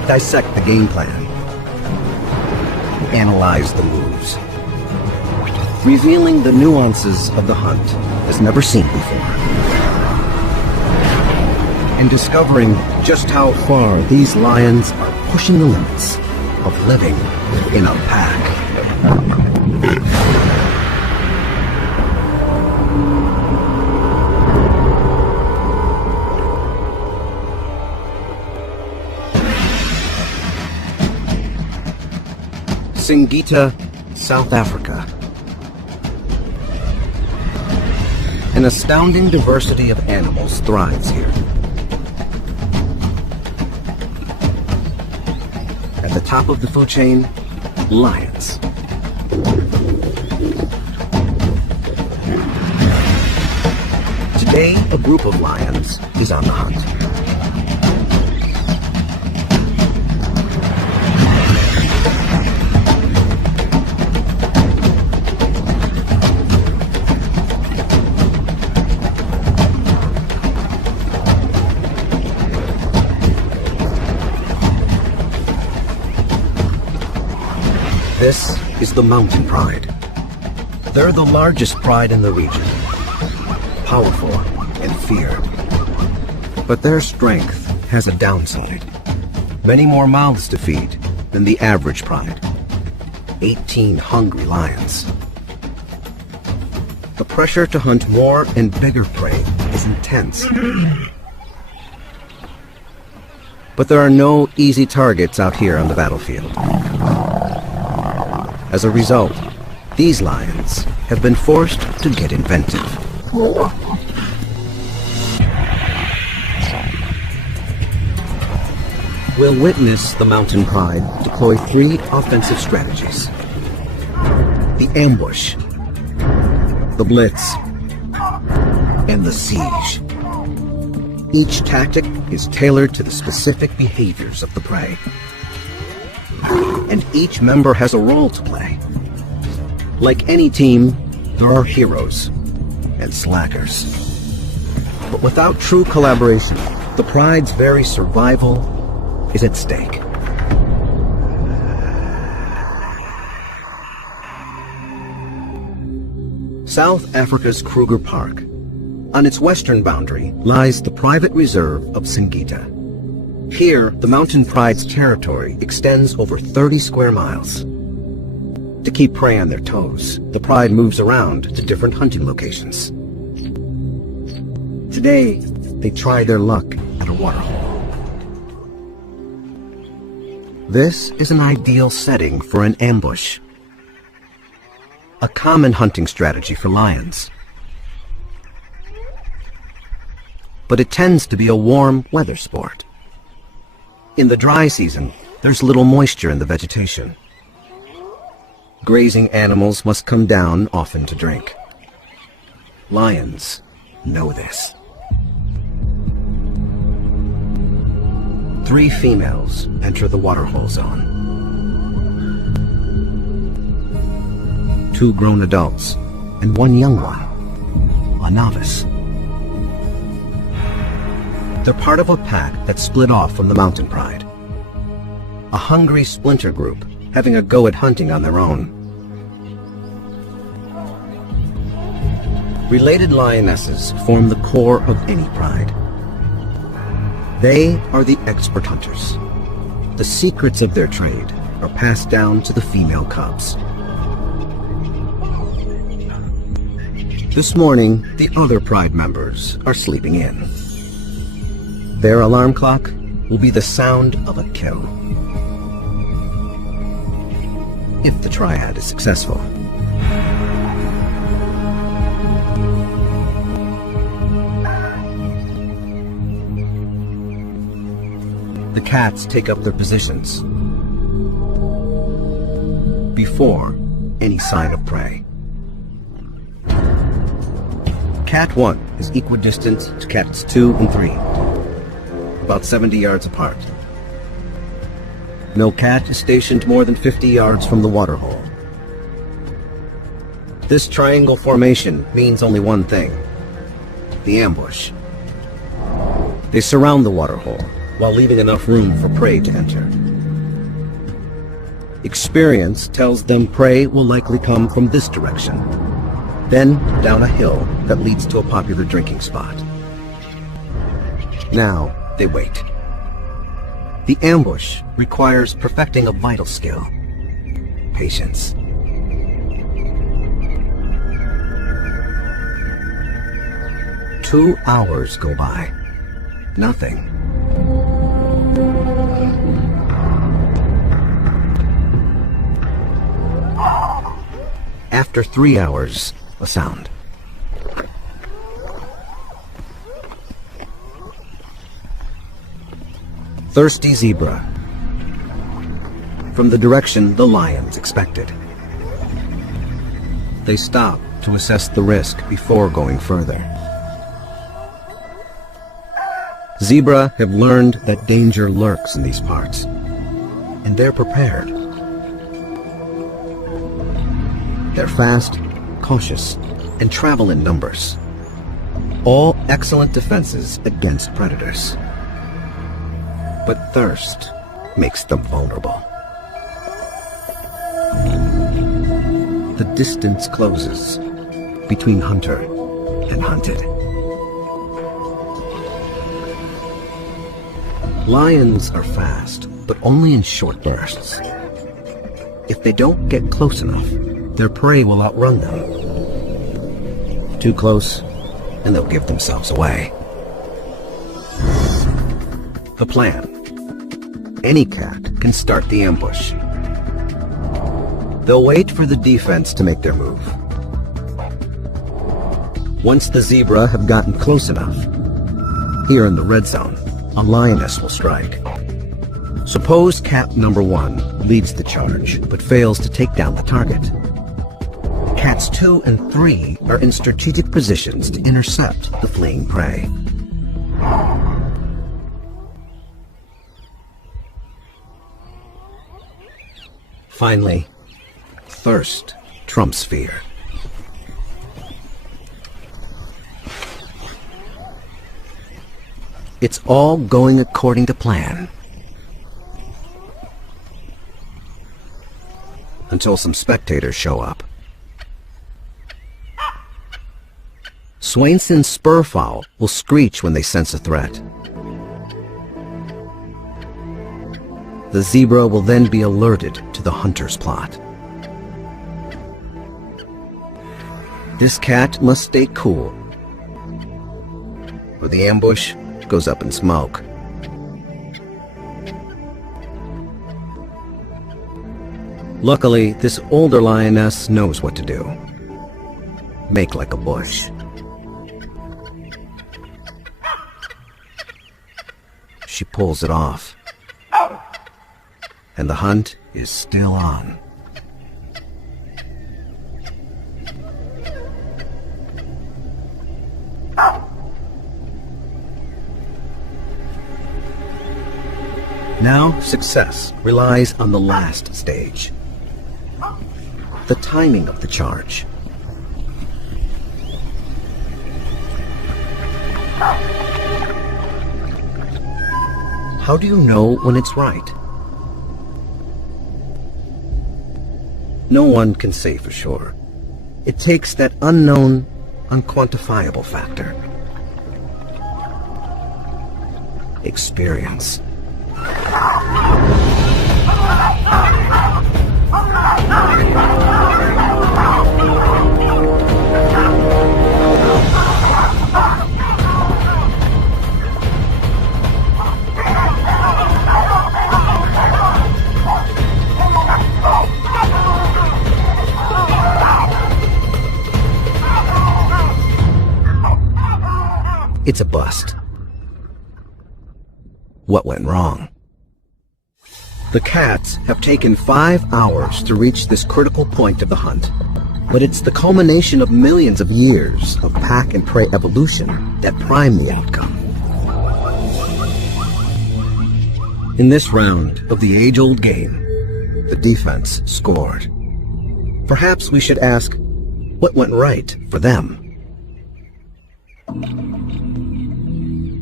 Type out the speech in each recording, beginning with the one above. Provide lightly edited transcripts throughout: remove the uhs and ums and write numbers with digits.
dissect the game plan, analyze the moves, revealing the nuances of the hunt as never seen before, and discovering just how far these lions are pushing the limits of living in a pack. Singita, South Africa. An astounding diversity of animals thrives here. At the top of the food chain, lions. Today, a group of lions is on the hunt. This is the mountain pride. They're the largest pride in the region. Powerful and feared. But their strength has a downside. Many more mouths to feed than the average pride. 18 hungry lions. The pressure to hunt more and bigger prey is intense. But there are no easy targets out here on the battlefield. As a result, these lions have been forced to get inventive. We'll witness the mountain pride deploy 3 offensive strategies. The ambush, the blitz, and the siege. Each tactic is tailored to the specific behaviors of the prey. And each member has a role to play. Like any team, there are heroes and slackers. But without true collaboration, the pride's very survival is at stake. South Africa's Kruger Park. On its western boundary lies the private reserve of Singita. Here, the mountain pride's territory extends over 30 square miles. To keep prey on their toes, the pride moves around to different hunting locations. Today, they try their luck at a waterhole. This is an ideal setting for an ambush. A common hunting strategy for lions. But it tends to be a warm weather sport. In the dry season, there's little moisture in the vegetation. Grazing animals must come down often to drink. Lions know this. 3 females enter the waterhole zone. 2 grown adults and 1 young one, a novice. They're part of a pack that split off from the mountain pride. A hungry splinter group having a go at hunting on their own. Related lionesses form the core of any pride. They are the expert hunters. The secrets of their trade are passed down to the female cubs. This morning, the other pride members are sleeping in. Their alarm clock will be the sound of a kill. If the triad is successful. The cats take up their positions before any sign of prey. Cat 1 is equidistant to cats 2 and 3, about 70 yards apart. No cat is stationed more than 50 yards from the waterhole. This triangle formation means only one thing: the ambush. They surround the waterhole while leaving enough room for prey to enter. Experience tells them prey will likely come from this direction, then down a hill that leads to a popular drinking spot. Now they wait. The ambush requires perfecting a vital skill: patience. Two hours go by. Nothing. After 3 hours, a sound. Thirsty zebra. From the direction the lions expected. They stop to assess the risk before going further. Zebra have learned that danger lurks in these parts, and they're prepared. They're fast, cautious, and travel in numbers. All excellent defenses against predators. But thirst makes them vulnerable. The distance closes between hunter and hunted. Lions are fast, but only in short bursts. If they don't get close enough, their prey will outrun them. Too close, and they'll give themselves away. The plan. Any cat can start the ambush. They'll wait for the defense to make their move. Once the zebra have gotten close enough, here in the red zone, a lioness will strike. Suppose cat number 1 leads the charge, but fails to take down the target. Cats 2 and 3 are in strategic positions to intercept the fleeing prey. Finally, thirst trumps fear. It's all going according to plan. Until some spectators show up. Swainson's spurfowl will screech when they sense a threat. The zebra will then be alerted to the hunter's plot. This cat must stay cool, or the ambush goes up in smoke. Luckily, this older lioness knows what to do. Make like a bush. She pulls it off. And the hunt is still on. Now, success relies on the last stage. The timing of the charge. How do you know when it's right? No one can say for sure. It takes that unknown, unquantifiable factor. Experience. It's a bust. What went wrong? The cats have taken 5 hours to reach this critical point of the hunt, but it's the culmination of millions of years of pack and prey evolution that prime the outcome. In this round of the age-old game, the defense scored. Perhaps we should ask, what went right for them?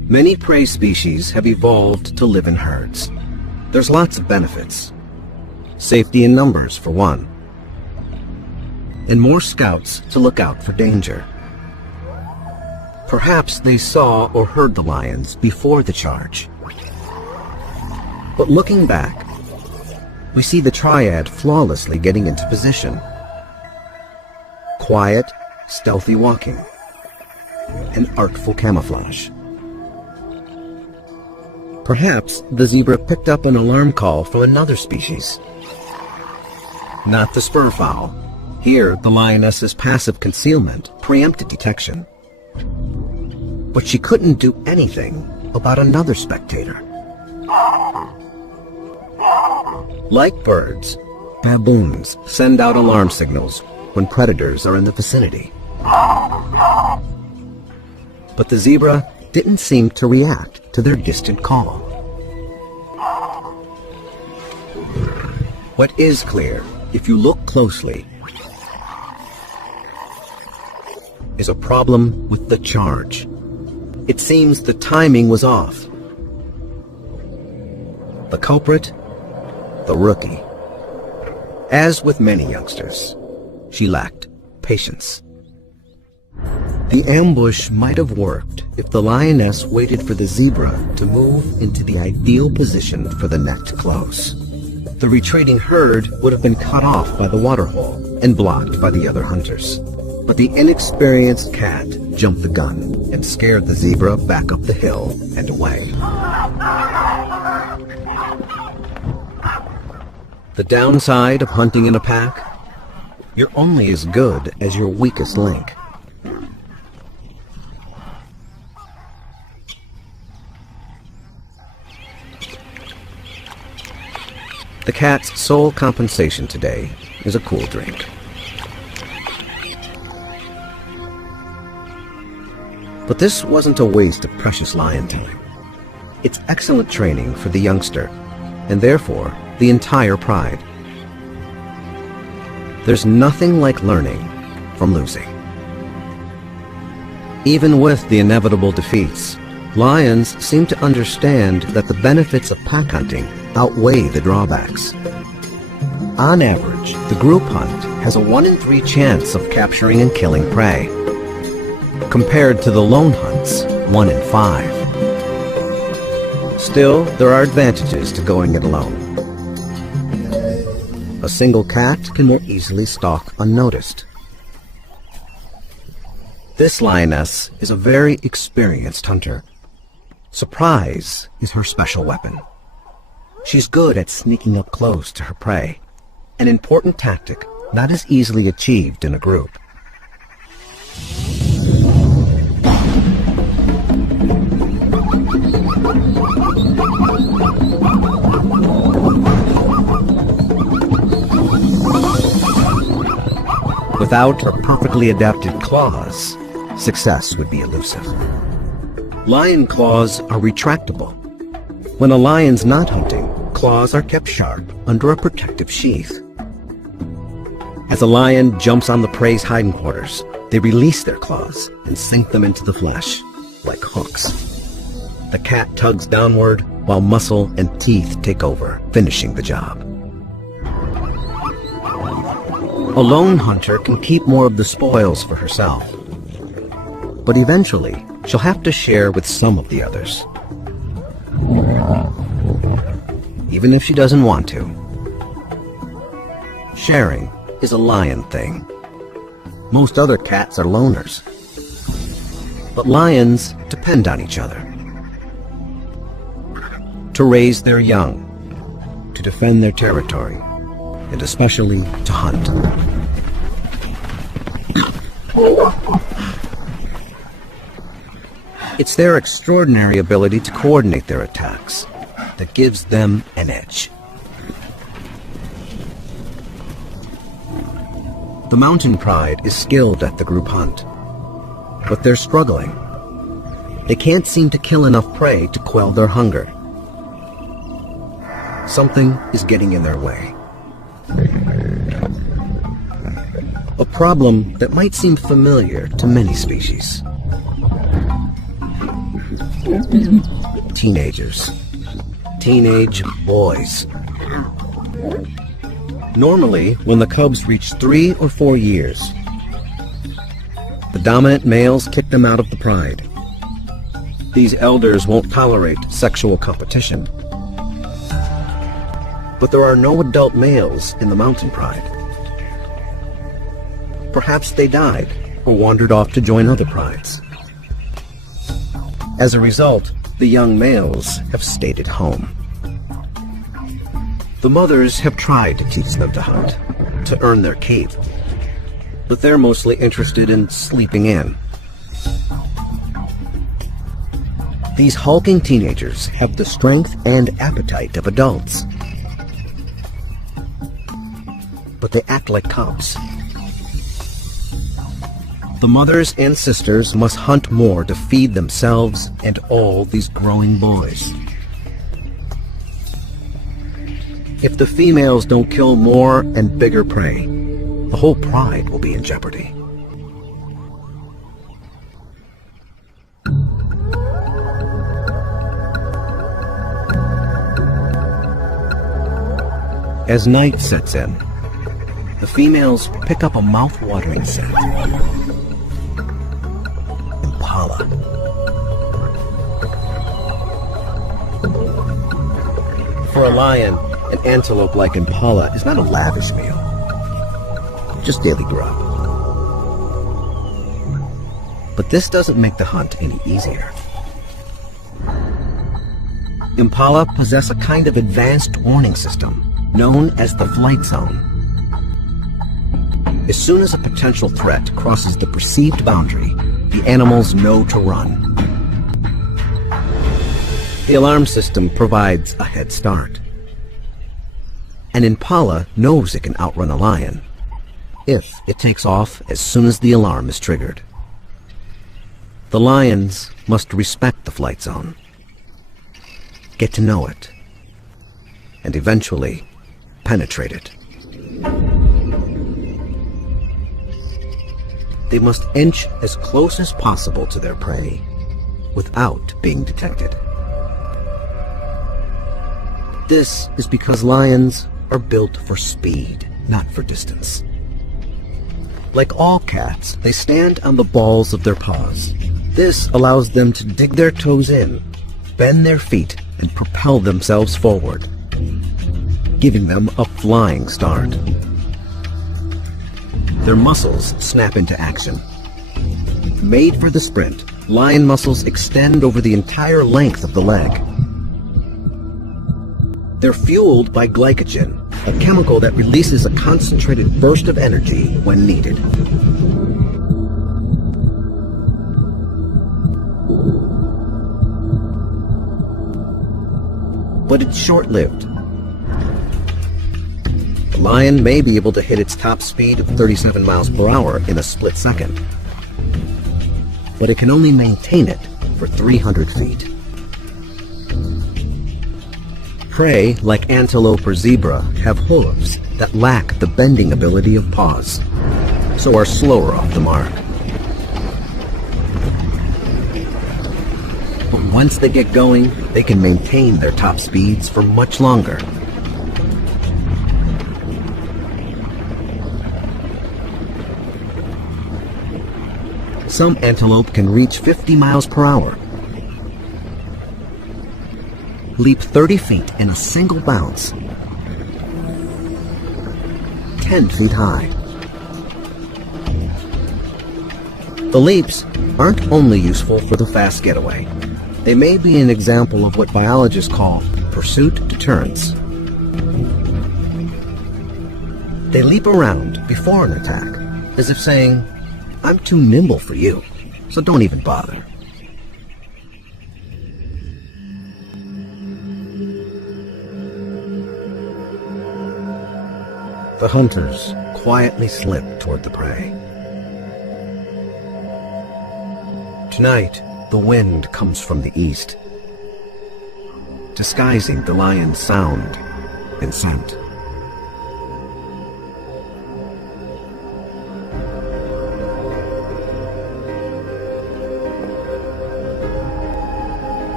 Many prey species have evolved to live in herds. There's lots of benefits. Safety in numbers, for one. And more scouts to look out for danger. Perhaps they saw or heard the lions before the charge. But looking back, we see the triad flawlessly getting into position. Quiet, stealthy walking, and artful camouflage. Perhaps the zebra picked up an alarm call from another species. Not the spurfowl. Here, the lioness's passive concealment preempted detection. But she couldn't do anything about another spectator. Like birds, baboons send out alarm signals when predators are in the vicinity. But the zebra didn't seem to react to their distant call. What is clear, if you look closely, is a problem with the charge. It seems the timing was off. The culprit? The rookie. As with many youngsters, she lacked patience. The ambush might have worked if the lioness waited for the zebra to move into the ideal position for the net to close. The retreating herd would have been cut off by the waterhole and blocked by the other hunters. But the inexperienced cat jumped the gun and scared the zebra back up the hill and away. The downside of hunting in a pack? You're only as good as your weakest link. The cat's sole compensation today is a cool drink. But this wasn't a waste of precious lion time. It's excellent training for the youngster, and therefore the entire pride. There's nothing like learning from losing. Even with the inevitable defeats, lions seem to understand that the benefits of pack hunting outweigh the drawbacks. On average, the group hunt has a 1 in 3 chance of capturing and killing prey, compared to the lone hunts, 1 in 5. Still, there are advantages to going it alone. A single cat can more easily stalk unnoticed. This lioness is a very experienced hunter. Surprise is her special weapon. She's good at sneaking up close to her prey, an important tactic not as easily achieved in a group. Without her perfectly adapted claws, success would be elusive. Lion claws are retractable. When a lion's not hunting, claws are kept sharp under a protective sheath. As a lion jumps on the prey's hiding quarters, they release their claws and sink them into the flesh, like hooks. The cat tugs downward while muscle and teeth take over, finishing the job. A lone hunter can keep more of the spoils for herself, but eventually she'll have to share with some of the others, even if she doesn't want to. Sharing is a lion thing. Most other cats are loners, but lions depend on each other to raise their young, to defend their territory, and especially to hunt. It's their extraordinary ability to coordinate their attacks that gives them an edge. The mountain pride is skilled at the group hunt, but they're struggling. They can't seem to kill enough prey to quell their hunger. Something is getting in their way. A problem that might seem familiar to many species. Teenagers. Teenage boys. Normally, when the cubs reach 3 or 4 years, the dominant males kick them out of the pride. These elders won't tolerate sexual competition. But there are no adult males in the mountain pride. Perhaps they died or wandered off to join other prides. As a result, the young males have stayed at home. The mothers have tried to teach them to hunt, to earn their keep, but they're mostly interested in sleeping in. These hulking teenagers have the strength and appetite of adults, but they act like cubs. The mothers and sisters must hunt more to feed themselves and all these growing boys. If the females don't kill more and bigger prey, the whole pride will be in jeopardy. As night sets in, the females pick up a mouth-watering scent. Impala. For a lion, an antelope like impala is not a lavish meal, just daily grub. But this doesn't make the hunt any easier. Impala possess a kind of advanced warning system known as the flight zone. As soon as a potential threat crosses the perceived boundary, the animals know to run. The alarm system provides a head start. An impala knows it can outrun a lion if it takes off as soon as the alarm is triggered. The lions must respect the flight zone, get to know it, and eventually penetrate it. They must inch as close as possible to their prey without being detected. This is because lions are built for speed, not for distance. Like all cats, they stand on the balls of their paws. This allows them to dig their toes in, bend their feet, and propel themselves forward, giving them a flying start. Their muscles snap into action. Made for the sprint, lion muscles extend over the entire length of the leg. They're fueled by glycogen, a chemical that releases a concentrated burst of energy when needed. But it's short-lived. The lion may be able to hit its top speed of 37 miles per hour in a split second, but it can only maintain it for 300 feet. Prey, like antelope or zebra, have hooves that lack the bending ability of paws, so are slower off the mark. But once they get going, they can maintain their top speeds for much longer. Some antelope can reach 50 miles per hour, leap 30 feet in a single bounce, 10 feet high. The leaps aren't only useful for the fast getaway. They may be an example of what biologists call pursuit deterrence. They leap around before an attack, as if saying, "I'm too nimble for you, so don't even bother." The hunters quietly slip toward the prey. Tonight, the wind comes from the east, disguising the lion's sound and scent.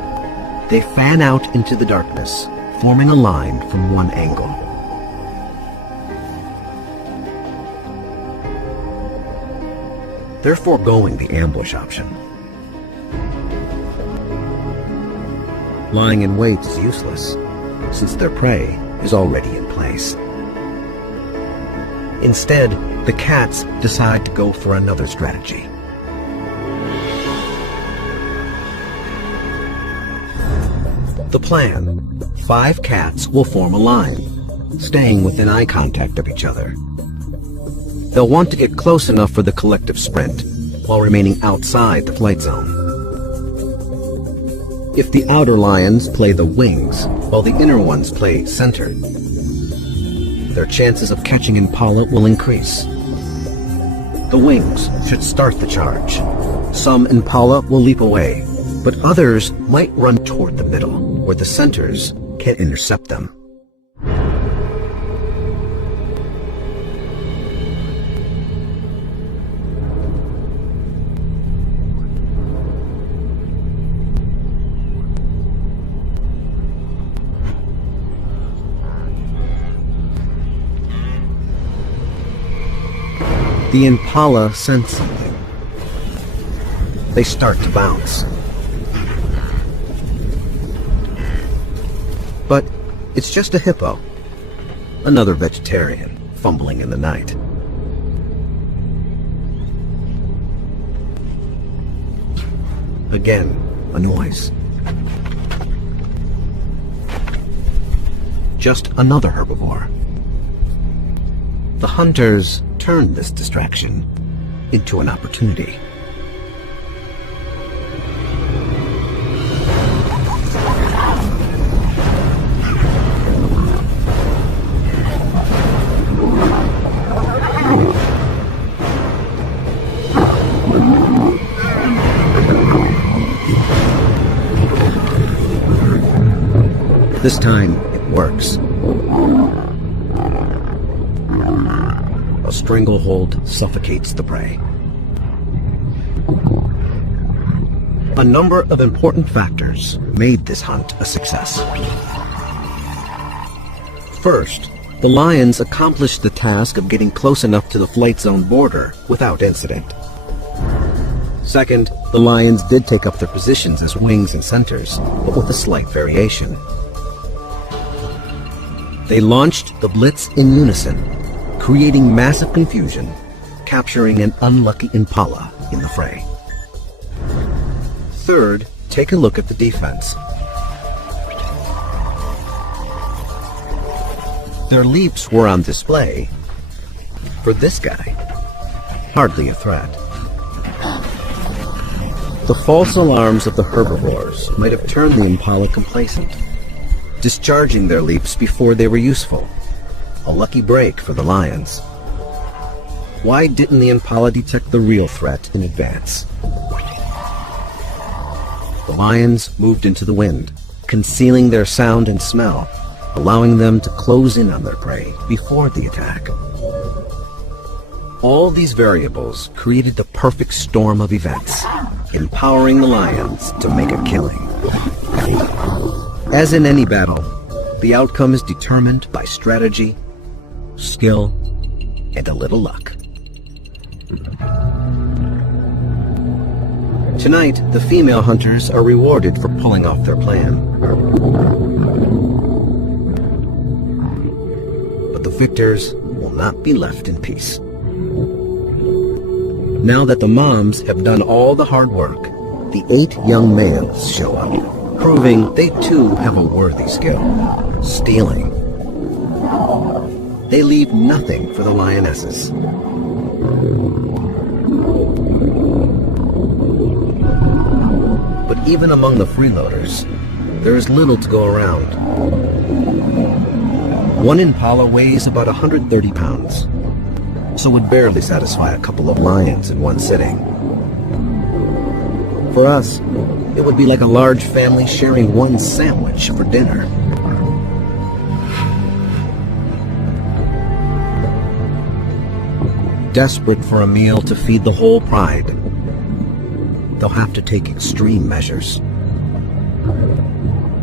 They fan out into the darkness, forming a line from one angle. They're foregoing the ambush option. Lying in wait is useless, since their prey is already in place. Instead, the cats decide to go for another strategy. The plan: 5 cats will form a line, staying within eye contact of each other. They'll want to get close enough for the collective sprint, while remaining outside the flight zone. If the outer lions play the wings, while the inner ones play center, their chances of catching Impala will increase. The wings should start the charge. Some Impala will leap away, but others might run toward the middle, where the centers can intercept them. The Impala sense something. They start to bounce. But it's just a hippo, another vegetarian fumbling in the night. Again, a noise. Just another herbivore. The hunters turn this distraction into an opportunity. This time, it works. A stranglehold suffocates the prey. A number of important factors made this hunt a success. First, the lions accomplished the task of getting close enough to the flight zone border without incident. Second, the lions did take up their positions as wings and centers, but with a slight variation. They launched the blitz in unison, creating massive confusion, capturing an unlucky Impala in the fray. Third, take a look at the defense. Their leaps were on display. For this guy, hardly a threat. The false alarms of the herbivores might have turned the Impala complacent, discharging their leaps before they were useful. A lucky break for the lions. Why didn't the Impala detect the real threat in advance? The lions moved into the wind, concealing their sound and smell, allowing them to close in on their prey before the attack. All these variables created the perfect storm of events, empowering the lions to make a killing. As in any battle, the outcome is determined by strategy, skill, and a little luck. Tonight, the female hunters are rewarded for pulling off their plan. But the victors will not be left in peace. Now that the moms have done all the hard work, the 8 young males show up, proving they too have a worthy skill: stealing. They leave nothing for the lionesses. But even among the freeloaders, there is little to go around. One Impala weighs about 130 pounds, so would barely satisfy a couple of lions in one sitting. For us, it would be like a large family sharing one sandwich for dinner. Desperate for a meal to feed the whole pride, they'll have to take extreme measures.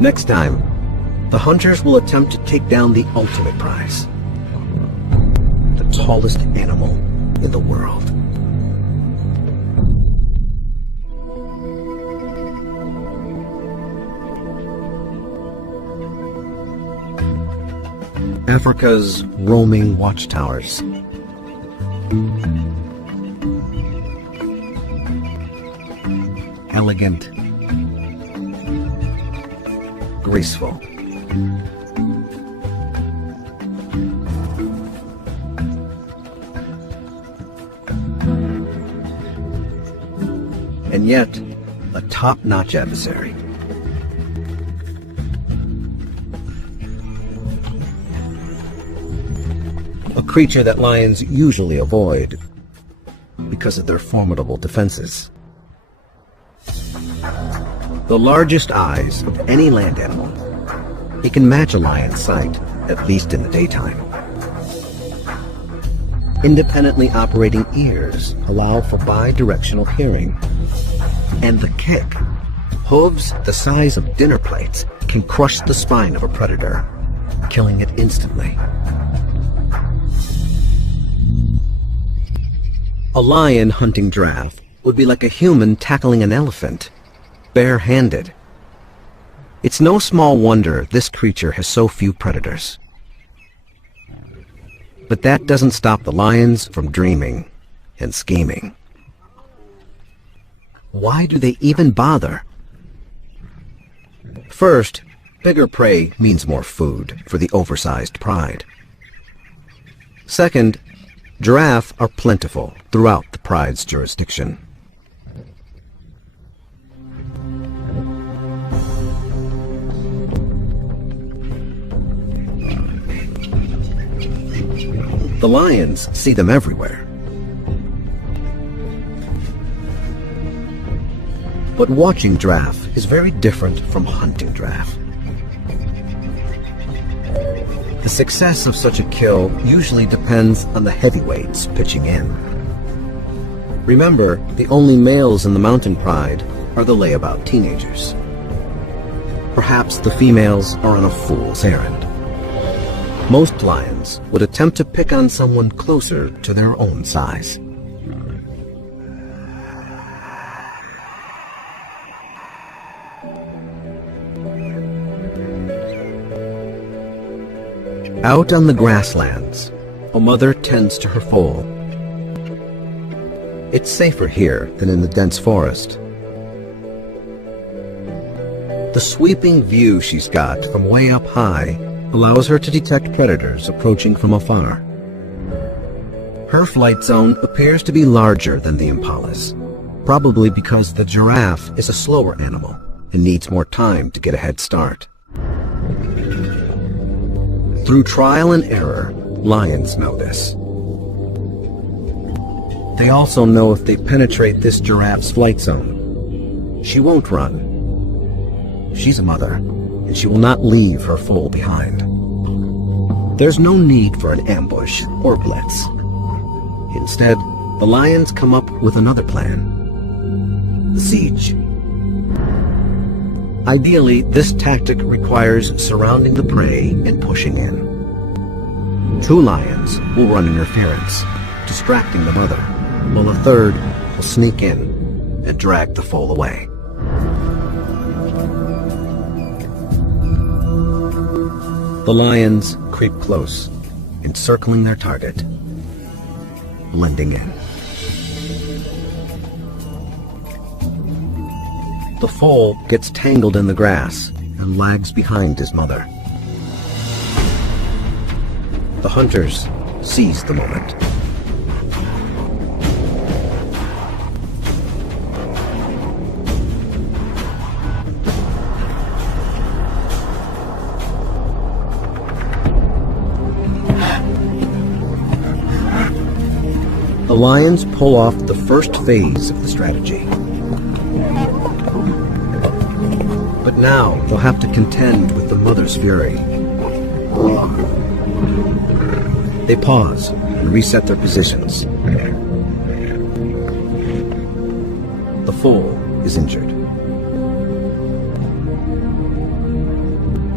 Next time, the hunters will attempt to take down the ultimate prize. The tallest animal in the world. Africa's roaming watchtowers. Elegant, graceful. And yet, a top-notch adversary. A creature that lions usually avoid because of their formidable defenses. The largest eyes of any land animal. It can match a lion's sight, at least in the daytime. Independently operating ears allow for bi-directional hearing. And the kick, hooves the size of dinner plates, can crush the spine of a predator, killing it instantly. A lion hunting giraffe would be like a human tackling an elephant, bare-handed. It's no small wonder this creature has so few predators. But that doesn't stop the lions from dreaming and scheming. Why do they even bother? First, bigger prey means more food for the oversized pride. Second, giraffe are plentiful throughout the pride's jurisdiction. The lions see them everywhere. But watching giraffe is very different from hunting giraffe. The success of such a kill usually depends on the heavyweights pitching in. Remember, the only males in the mountain pride are the layabout teenagers. Perhaps the females are on a fool's errand. Most lions would attempt to pick on someone closer to their own size. Out on the grasslands, a mother tends to her foal. It's safer here than in the dense forest. The sweeping view she's got from way up high allows her to detect predators approaching from afar. Her flight zone appears to be larger than the impala's, probably because the giraffe is a slower animal and needs more time to get a head start. Through trial and error, lions know this. They also know if they penetrate this giraffe's flight zone, she won't run. She's a mother, and she will not leave her foal behind. There's no need for an ambush or blitz. Instead, the lions come up with another plan: the siege. Ideally, this tactic requires surrounding the prey and pushing in. Two lions will run interference, distracting the mother, while a third will sneak in and drag the foal away. The lions creep close, encircling their target, blending in. The foal gets tangled in the grass and lags behind his mother. The hunters seize the moment. The lions pull off the first phase of the strategy. But now they'll have to contend with the mother's fury. They pause and reset their positions. The foal is injured.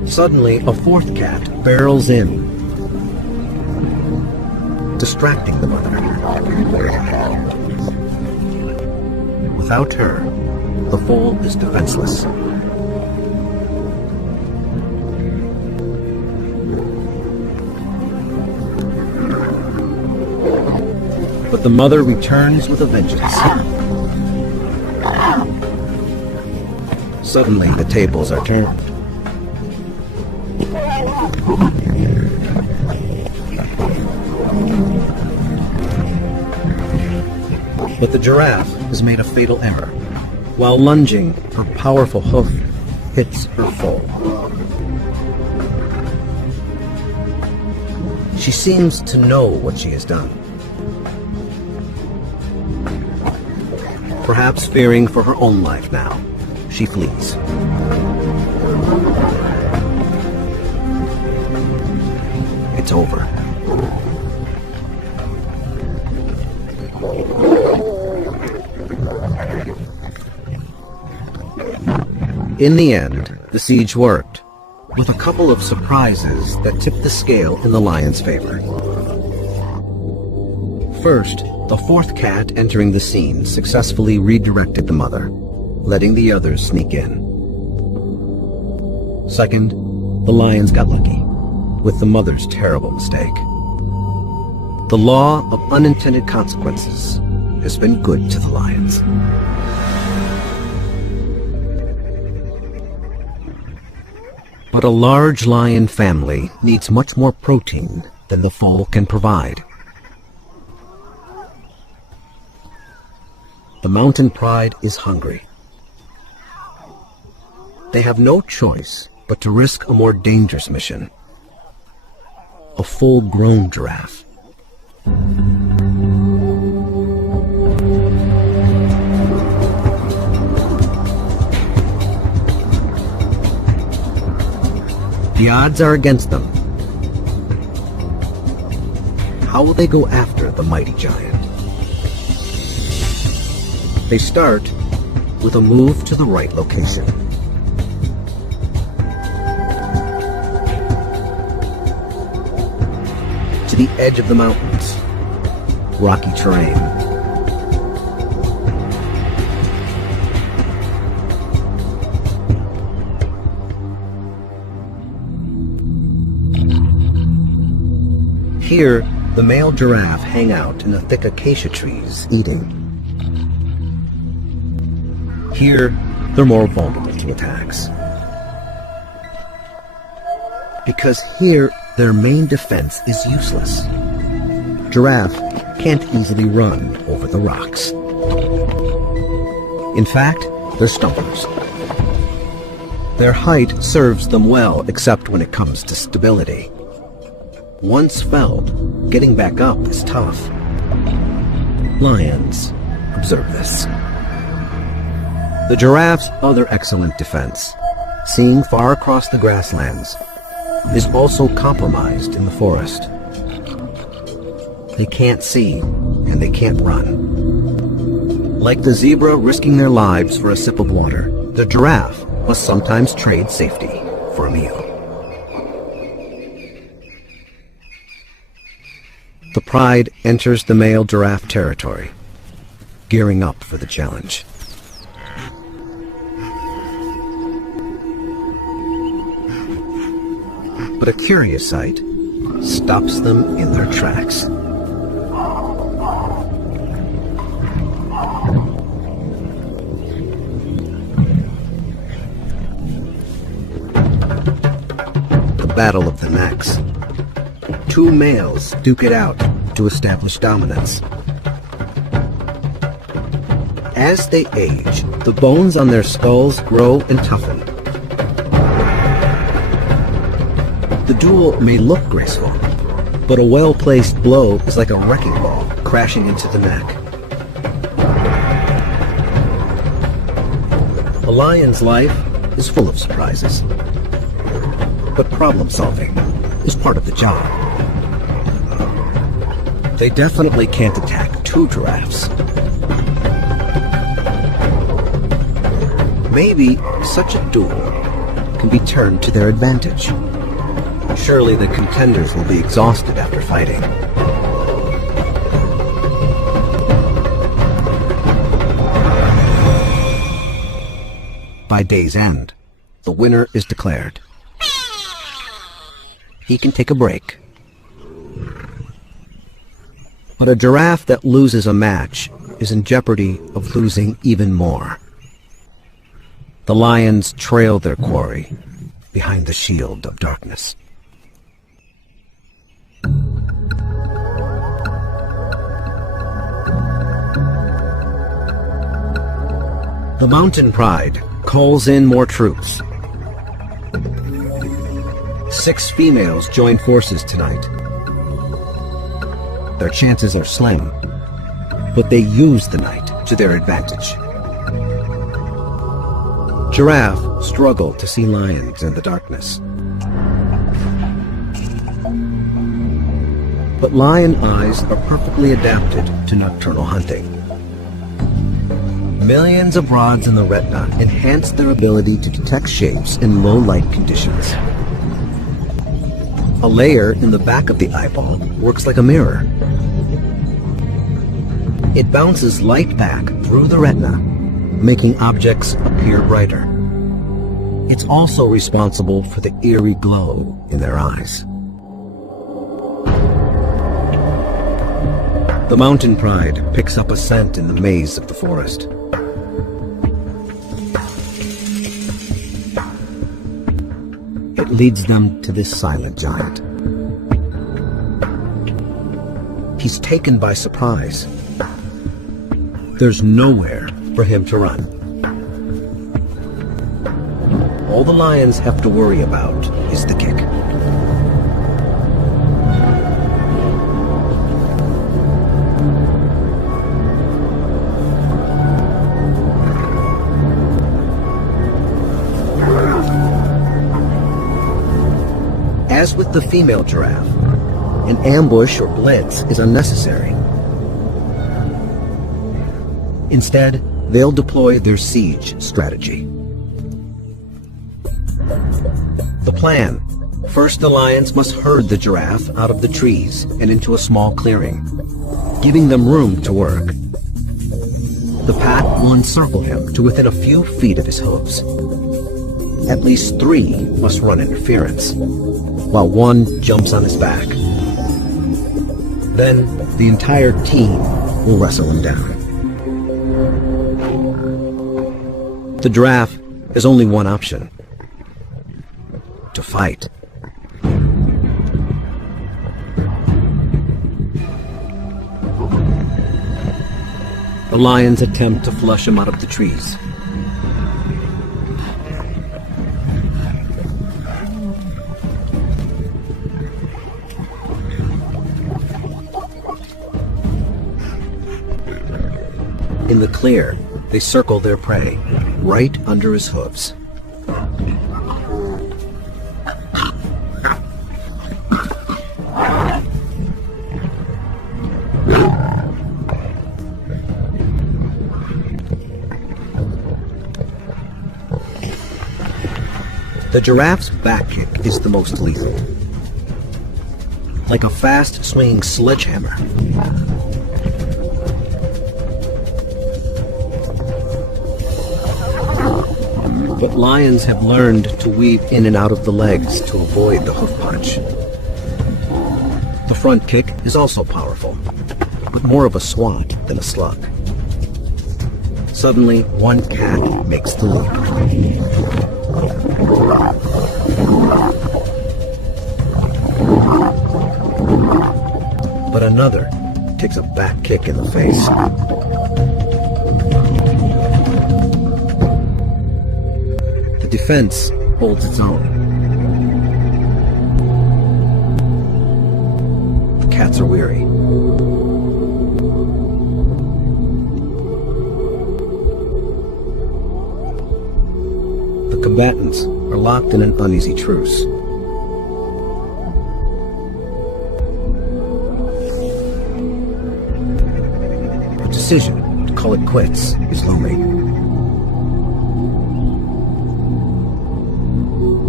Suddenly, a fourth cat barrels in, distracting the mother. Without her, the foal is defenseless. But the mother returns with a vengeance. Suddenly, the tables are turned. But the giraffe has made a fatal error. While lunging, her powerful hoof hits her foal. She seems to know what she has done. Perhaps fearing for her own life now, she flees. It's over. In the end, the siege worked, with a couple of surprises that tipped the scale in the lion's favor. First, the fourth cat entering the scene successfully redirected the mother, letting the others sneak in. Second, the lions got lucky, with the mother's terrible mistake. The law of unintended consequences has been good to the lions. But a large lion family needs much more protein than the foal can provide. The mountain pride is hungry. They have no choice but to risk a more dangerous mission. A full-grown giraffe. The odds are against them. How will they go after the mighty giant? They start with a move to the right location. To the edge of the mountains, rocky terrain. Here, the male giraffe hang out in the thick acacia trees, eating. Here, they're more vulnerable to attacks. Because here, their main defense is useless. Giraffe can't easily run over the rocks. In fact, they're stumpers. Their height serves them well, except when it comes to stability. Once felled, getting back up is tough. Lions observe this. The giraffe's other excellent defense, seeing far across the grasslands, is also compromised in the forest. They can't see, and they can't run. Like the zebra risking their lives for a sip of water, the giraffe must sometimes trade safety for a meal. The pride enters the male giraffe territory, gearing up for the challenge. But a curious sight stops them in their tracks. The battle of the necks. Two males duke it out to establish dominance. As they age, the bones on their skulls grow and toughen. The duel may look graceful, but a well-placed blow is like a wrecking ball crashing into the neck. A lion's life is full of surprises, but problem-solving is part of the job. They definitely can't attack two giraffes. Maybe such a duel can be turned to their advantage. Surely the contenders will be exhausted after fighting. By day's end, the winner is declared. He can take a break. But a giraffe that loses a match is in jeopardy of losing even more. The lions trail their quarry behind the shield of darkness. The Mountain Pride calls in more troops. 6 females join forces tonight. Their chances are slim, but they use the night to their advantage. Giraffe struggle to see lions in the darkness. But lion eyes are perfectly adapted to nocturnal hunting. Millions of rods in the retina enhance their ability to detect shapes in low light conditions. A layer in the back of the eyeball works like a mirror. It bounces light back through the retina, making objects appear brighter. It's also responsible for the eerie glow in their eyes. The Mountain Pride picks up a scent in the maze of the forest. It leads them to this silent giant. He's taken by surprise. There's nowhere for him to run. All the lions have to worry about is the kick. As with the female giraffe, an ambush or blitz is unnecessary. Instead, they'll deploy their siege strategy. The plan: first, the lions must herd the giraffe out of the trees and into a small clearing, giving them room to work. The pack will encircle him to within a few feet of his hooves. At least 3 must run interference, while 1 jumps on his back. Then the entire team will wrestle him down. The giraffe has only one option: to fight. The lions attempt to flush him out of the trees. In the clear, they circle their prey right under his hooves. The giraffe's back kick is the most lethal. Like a fast swinging sledgehammer. But lions have learned to weave in and out of the legs to avoid the hoof punch. The front kick is also powerful, but more of a swat than a slug. Suddenly, one cat makes the leap. But another takes a back kick in the face. The defense holds its own. The cats are weary. The combatants are locked in an uneasy truce. The decision to call it quits is looming.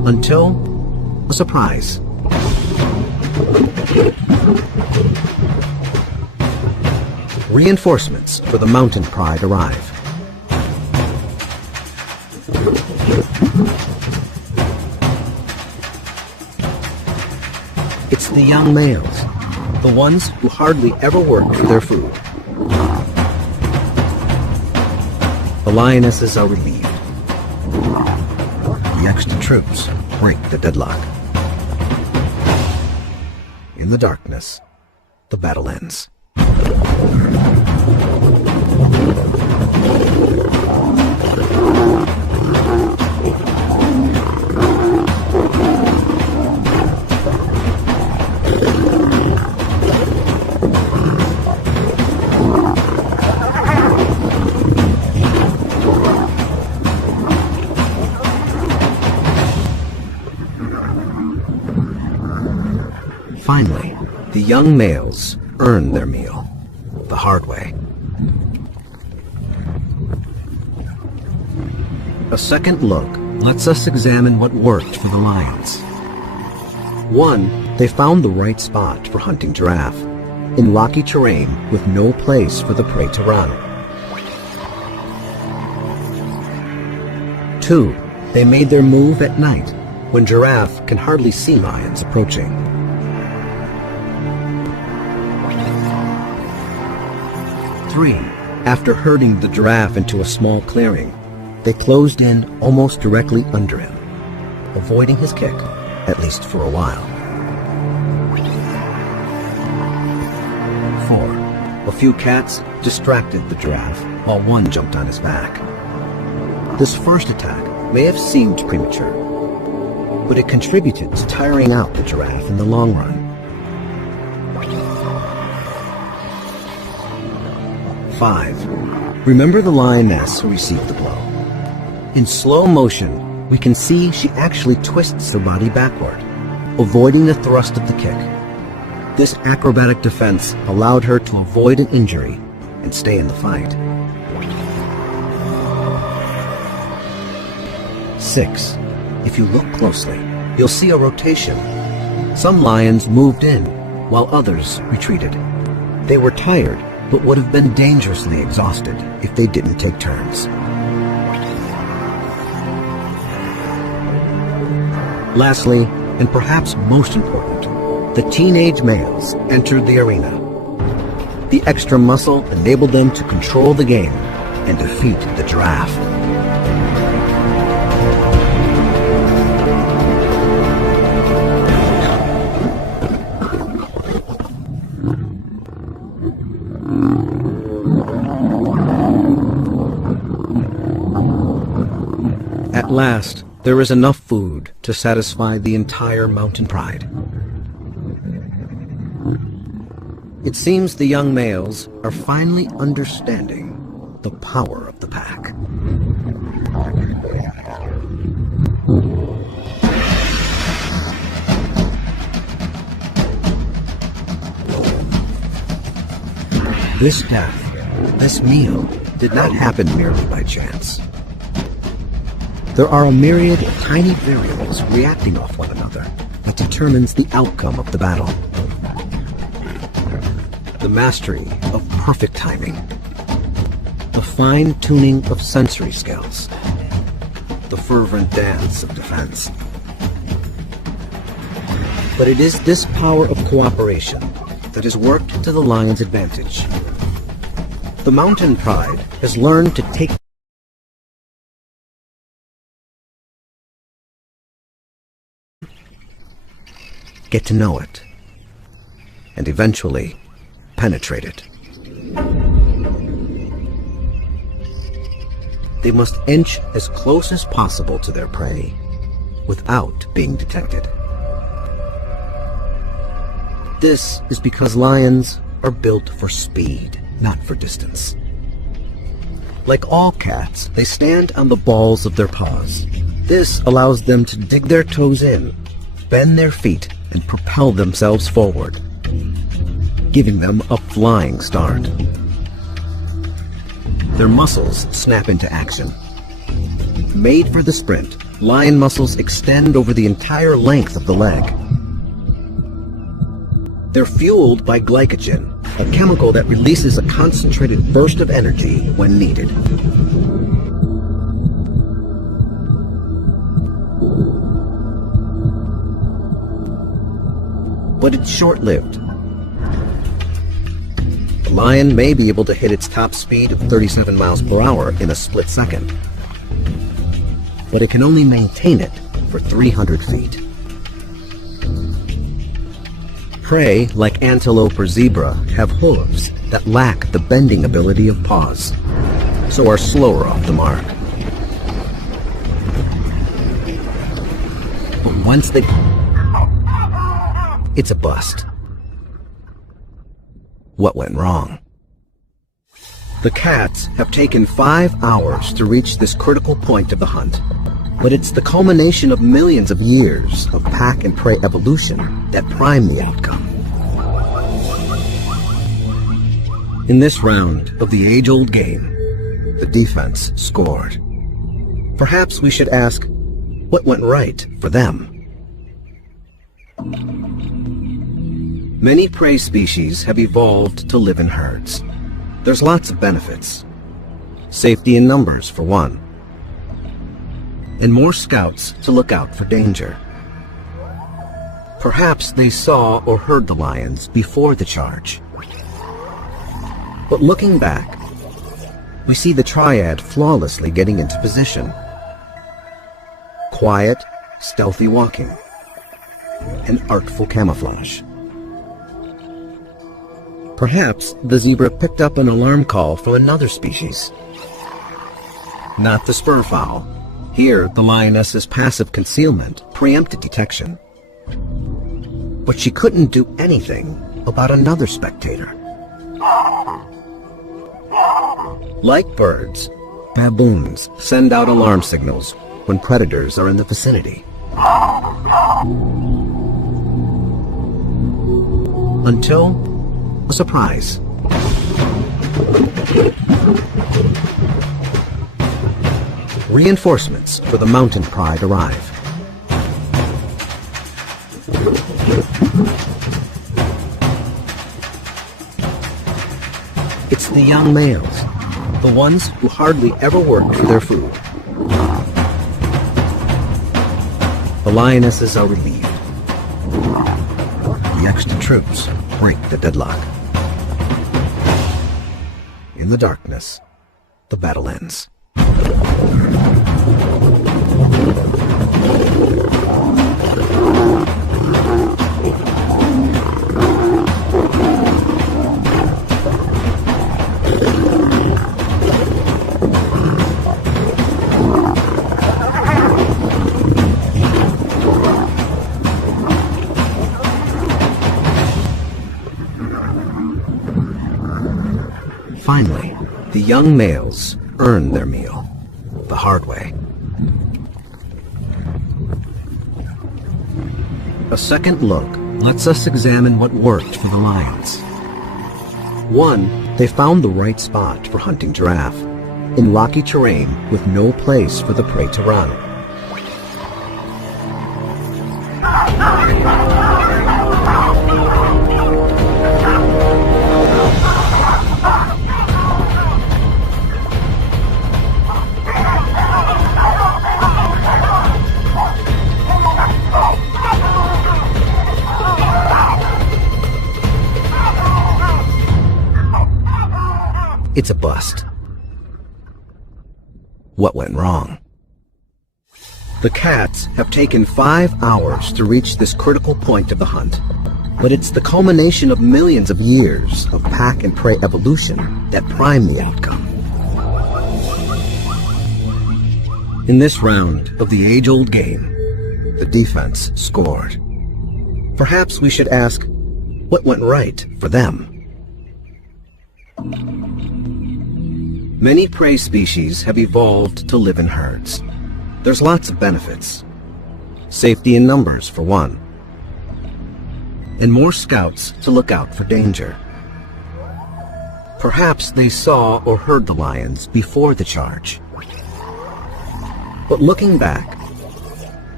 until a surprise. Reinforcements for the Mountain Pride arrive. It's the young males, the ones who hardly ever work for their food. The lionesses are relieved. The extra troops break the deadlock. In the darkness, the battle ends. Finally, the young males earn their meal the hard way. A second look lets us examine what worked for the lions. 1, they found the right spot for hunting giraffe, in rocky terrain with no place for the prey to run. 2, they made their move at night, when giraffe can hardly see lions approaching. 3, after herding the giraffe into a small clearing, they closed in almost directly under him, avoiding his kick, at least for a while. 4, a few cats distracted the giraffe while one jumped on his back. This first attack may have seemed premature, but it contributed to tiring out the giraffe in the long run. 5, remember the lioness who received the blow. In slow motion, we can see she actually twists her body backward, avoiding the thrust of the kick. This acrobatic defense allowed her to avoid an injury and stay in the fight. 6, if you look closely, you'll see a rotation. Some lions moved in, while others retreated. They were tired, but would have been dangerously exhausted if they didn't take turns. Lastly, and perhaps most important, the teenage males entered the arena. The extra muscle enabled them to control the game and defeat the giraffe. At last, there is enough food to satisfy the entire Mountain Pride. It seems the young males are finally understanding the power of the pack. This death, this meal, did not happen merely by chance. There are a myriad of tiny variables reacting off one another that determines the outcome of the battle. The mastery of perfect timing, the fine-tuning of sensory skills, the fervent dance of defense. But it is this power of cooperation that has worked to the lion's advantage. The Mountain Pride has learned to take get to know it, and eventually penetrate it. They must inch as close as possible to their prey without being detected. This is because lions are built for speed, not for distance. Like all cats, they stand on the balls of their paws. This allows them to dig their toes in, bend their feet, and propel themselves forward, giving them a flying start. Their muscles snap into action. Made for the sprint, lion muscles extend over the entire length of the leg. They're fueled by glycogen, a chemical that releases a concentrated burst of energy when needed. But it's short-lived. The lion may be able to hit its top speed of 37 miles per hour in a split second, but it can only maintain it for 300 feet. Prey, like antelope or zebra, have hooves that lack the bending ability of paws, so are slower off the mark. But once they... it's a bust. What went wrong? The cats have taken 5 hours to reach this critical point of the hunt, but it's the culmination of millions of years of pack and prey evolution that prime the outcome. In this round of the age-old game, the defense scored. Perhaps we should ask, what went right for them? Many prey species have evolved to live in herds. There's lots of benefits. Safety in numbers, for one. And more scouts to look out for danger. Perhaps they saw or heard the lions before the charge. But looking back, we see the triad flawlessly getting into position. Quiet, stealthy walking, and artful camouflage. Perhaps the zebra picked up an alarm call from another species. Not the spurfowl. Here, the lioness's passive concealment preempted detection. But she couldn't do anything about another spectator. Like birds, baboons send out alarm signals when predators are in the vicinity. Until a surprise. Reinforcements for the mountain pride arrive. It's the young males, the ones who hardly ever work for their food. The lionesses are relieved. The extra troops break the deadlock. In the darkness, the battle ends. Finally, the young males earn their meal, the hard way. A second look lets us examine what worked for the lions. One, they found the right spot for hunting giraffe, in rocky terrain with no place for the prey to run. It's a bust. What went wrong? The cats have taken 5 hours to reach this critical point of the hunt, but it's the culmination of millions of years of pack and prey evolution that prime the outcome. In this round of the age-old game, the defense scored. Perhaps we should ask, what went right for them? Many prey species have evolved to live in herds. There's lots of benefits. Safety in numbers, for one. And more scouts to look out for danger. Perhaps they saw or heard the lions before the charge. But looking back,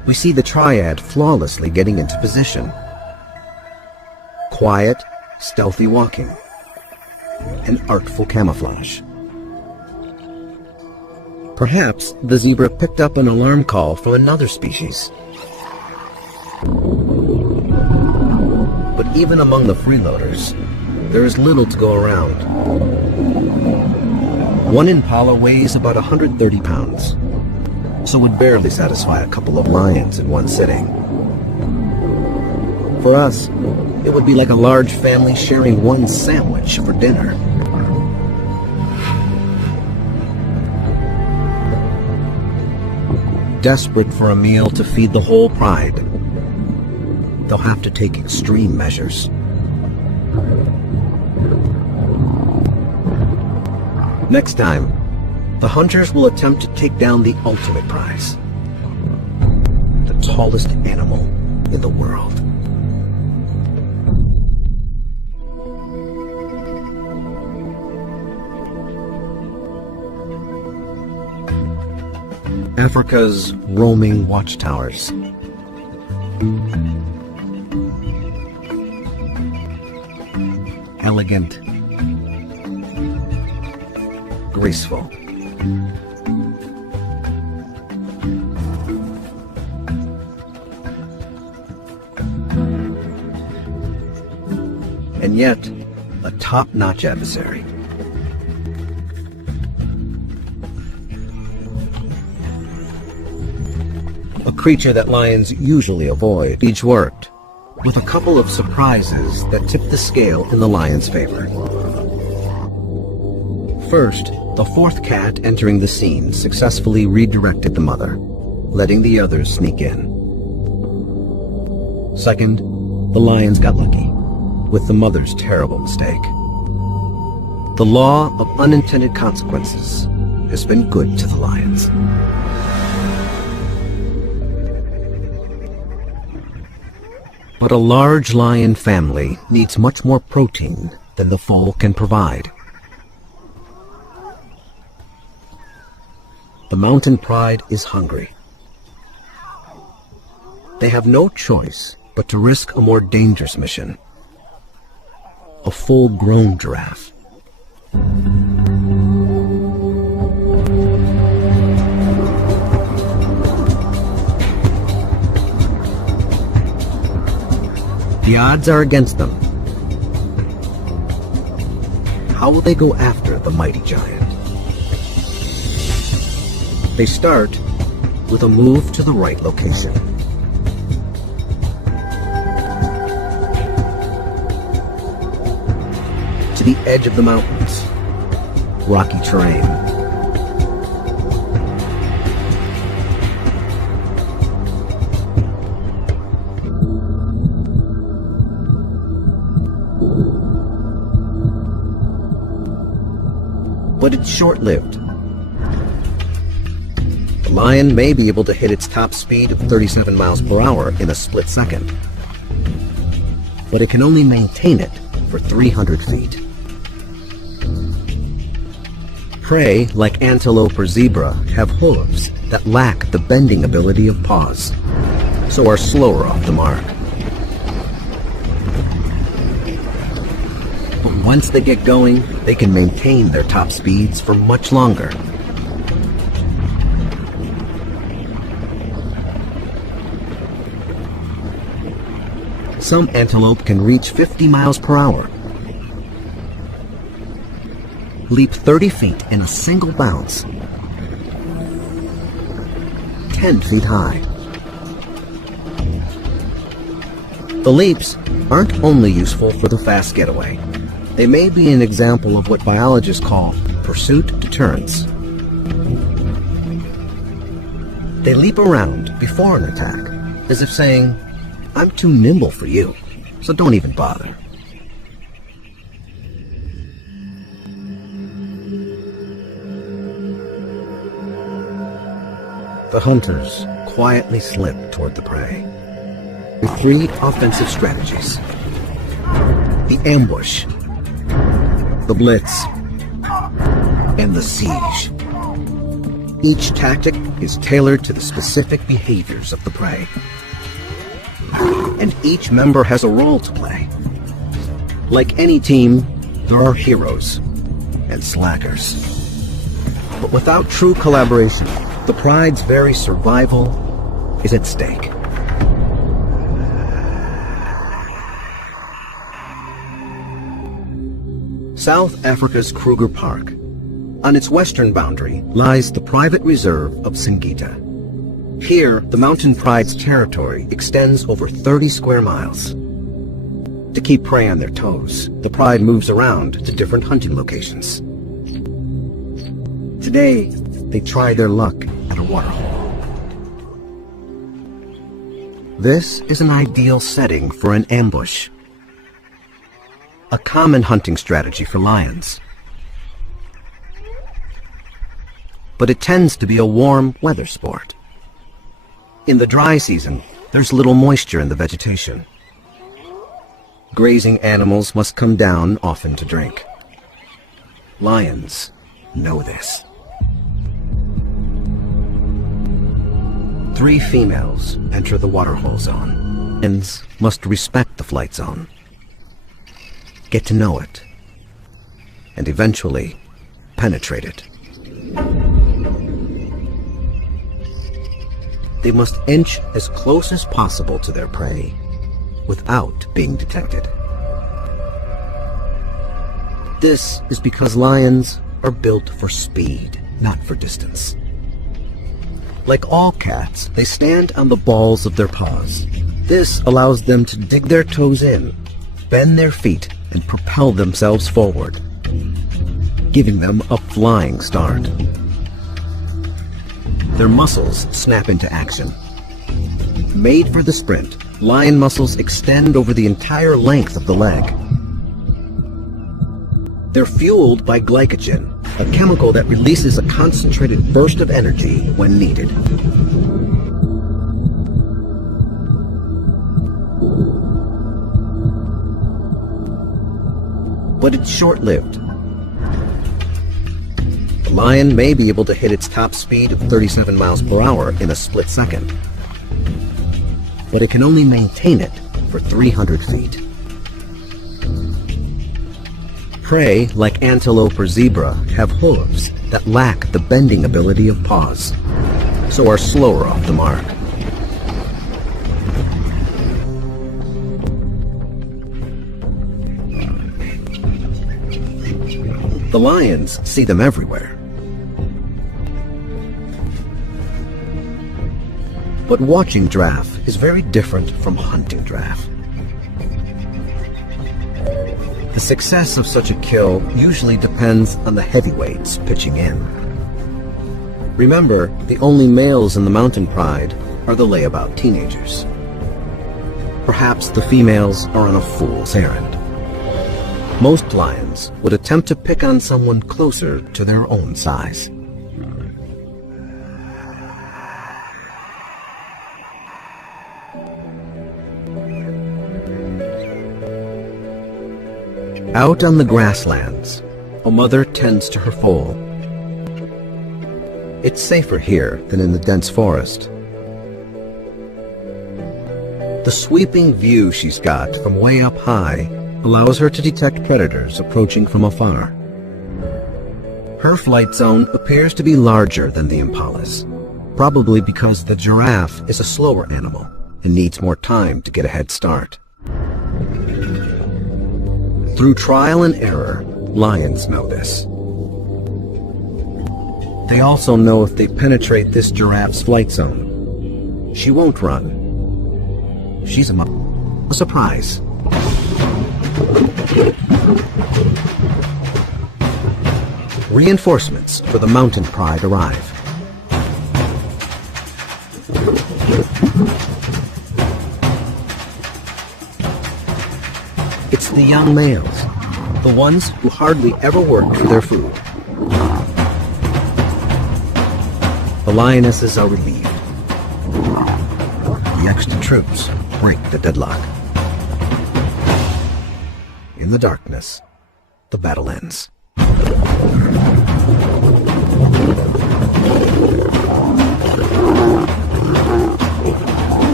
we see the triad flawlessly getting into position. Quiet, stealthy walking, and artful camouflage. Perhaps the zebra picked up an alarm call from another species. But even among the freeloaders, there is little to go around. One impala weighs about 130 pounds, so would barely satisfy a couple of lions in one sitting. For us, it would be like a large family sharing one sandwich for dinner. Desperate for a meal to feed the whole pride, they'll have to take extreme measures. Next time, the hunters will attempt to take down the ultimate prize, the tallest animal in the world. Africa's roaming watchtowers. Elegant, graceful. And yet, a top-notch adversary. A creature that lions usually avoid. Each worked, with a couple of surprises that tipped the scale in the lion's favor. First, the fourth cat entering the scene successfully redirected the mother, letting the others sneak in. Second, the lions got lucky, with the mother's terrible mistake. The law of unintended consequences has been good to the lions. But a large lion family needs much more protein than the foal can provide. The mountain pride is hungry. They have no choice but to risk a more dangerous mission. A full-grown giraffe. The odds are against them. How will they go after the mighty giant? They start with a move to the right location. To the edge of the mountains, rocky terrain. But it's short-lived. The lion may be able to hit its top speed of 37 miles per hour in a split second, but it can only maintain it for 300 feet. Prey, like antelope or zebra, have hooves that lack the bending ability of paws, so are slower off the mark. But once they get going, they can maintain their top speeds for much longer. Some antelope can reach 50 miles per hour, leap 30 feet in a single bounce, 10 feet high. The leaps aren't only useful for the fast getaway. They may be an example of what biologists call pursuit deterrence. They leap around before an attack, as if saying, "I'm too nimble for you, so don't even bother." The hunters quietly slip toward the prey. With 3 offensive strategies: the ambush, the blitz, and the siege. Each tactic is tailored to the specific behaviors of the prey. And each member has a role to play. Like any team, there are heroes and slackers. But without true collaboration, the pride's very survival is at stake. South Africa's Kruger Park. On its western boundary lies the private reserve of Singita. Here, the mountain pride's territory extends over 30 square miles. To keep prey on their toes, the pride moves around to different hunting locations. Today, they try their luck at a waterhole. This is an ideal setting for an ambush. A common hunting strategy for lions. But it tends to be a warm weather sport. In the dry season, there's little moisture in the vegetation. Grazing animals must come down often to drink. Lions know this. 3 females enter the waterhole zone. Lions must respect the flight zone, get to know it, and eventually penetrate it. They must inch as close as possible to their prey without being detected. This is because lions are built for speed, not for distance. Like all cats, they stand on the balls of their paws. This allows them to dig their toes in, bend their feet, and propel themselves forward, giving them a flying start. Their muscles snap into action. Made for the sprint, lion muscles extend over the entire length of the leg. They're fueled by glycogen, a chemical that releases a concentrated burst of energy when needed. But it's short-lived. The lion may be able to hit its top speed of 37 miles per hour in a split second, but it can only maintain it for 300 feet. Prey, like antelope or zebra, have hooves that lack the bending ability of paws, so are slower off the mark. The lions see them everywhere. But watching giraffe is very different from hunting giraffe. The success of such a kill usually depends on the heavyweights pitching in. Remember, the only males in the mountain pride are the layabout teenagers. Perhaps the females are on a fool's errand. Most lions would attempt to pick on someone closer to their own size. Out on the grasslands, a mother tends to her foal. It's safer here than in the dense forest. The sweeping view she's got from way up high allows her to detect predators approaching from afar. Her flight zone appears to be larger than the impala's, probably because the giraffe is a slower animal and needs more time to get a head start. Through trial and error, lions know this. They also know if they penetrate this giraffe's flight zone, she won't run. She's a surprise. Reinforcements for the mountain pride arrive. It's the young males, the ones who hardly ever work for their food. The lionesses are relieved. The extra troops break the deadlock. In the darkness, the battle ends.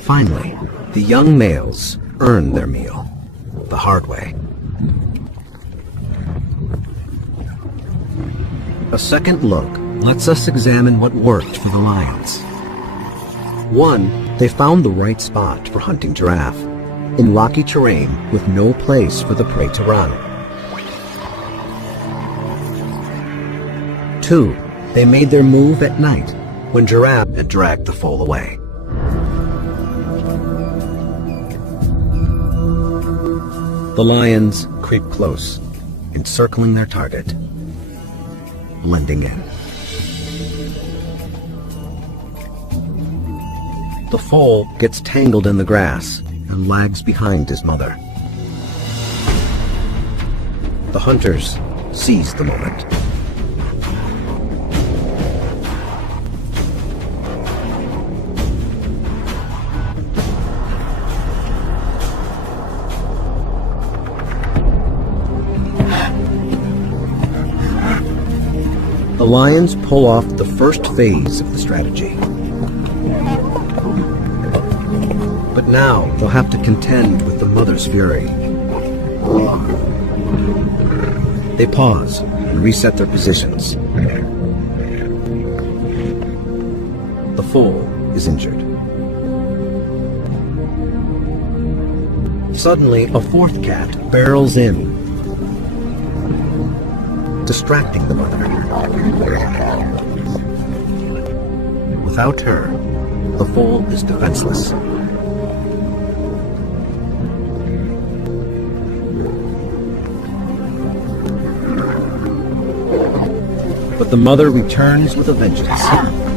Finally, the young males earn their meal the hard way. A second look lets us examine what worked for the lions. 1, they found the right spot for hunting giraffe, in rocky terrain with no place for the prey to run. 2, they made their move at night when giraffe had dragged the foal away. The lions creep close, encircling their target, blending in. The foal gets tangled in the grass and lags behind his mother. The hunters seize the moment. The lions pull off the first phase of the strategy. But now they'll have to contend with the mother's fury. They pause and reset their positions. The foal is injured. Suddenly, a fourth cat barrels in, distracting the mother. Without her, the foal is defenseless. But the mother returns with a vengeance.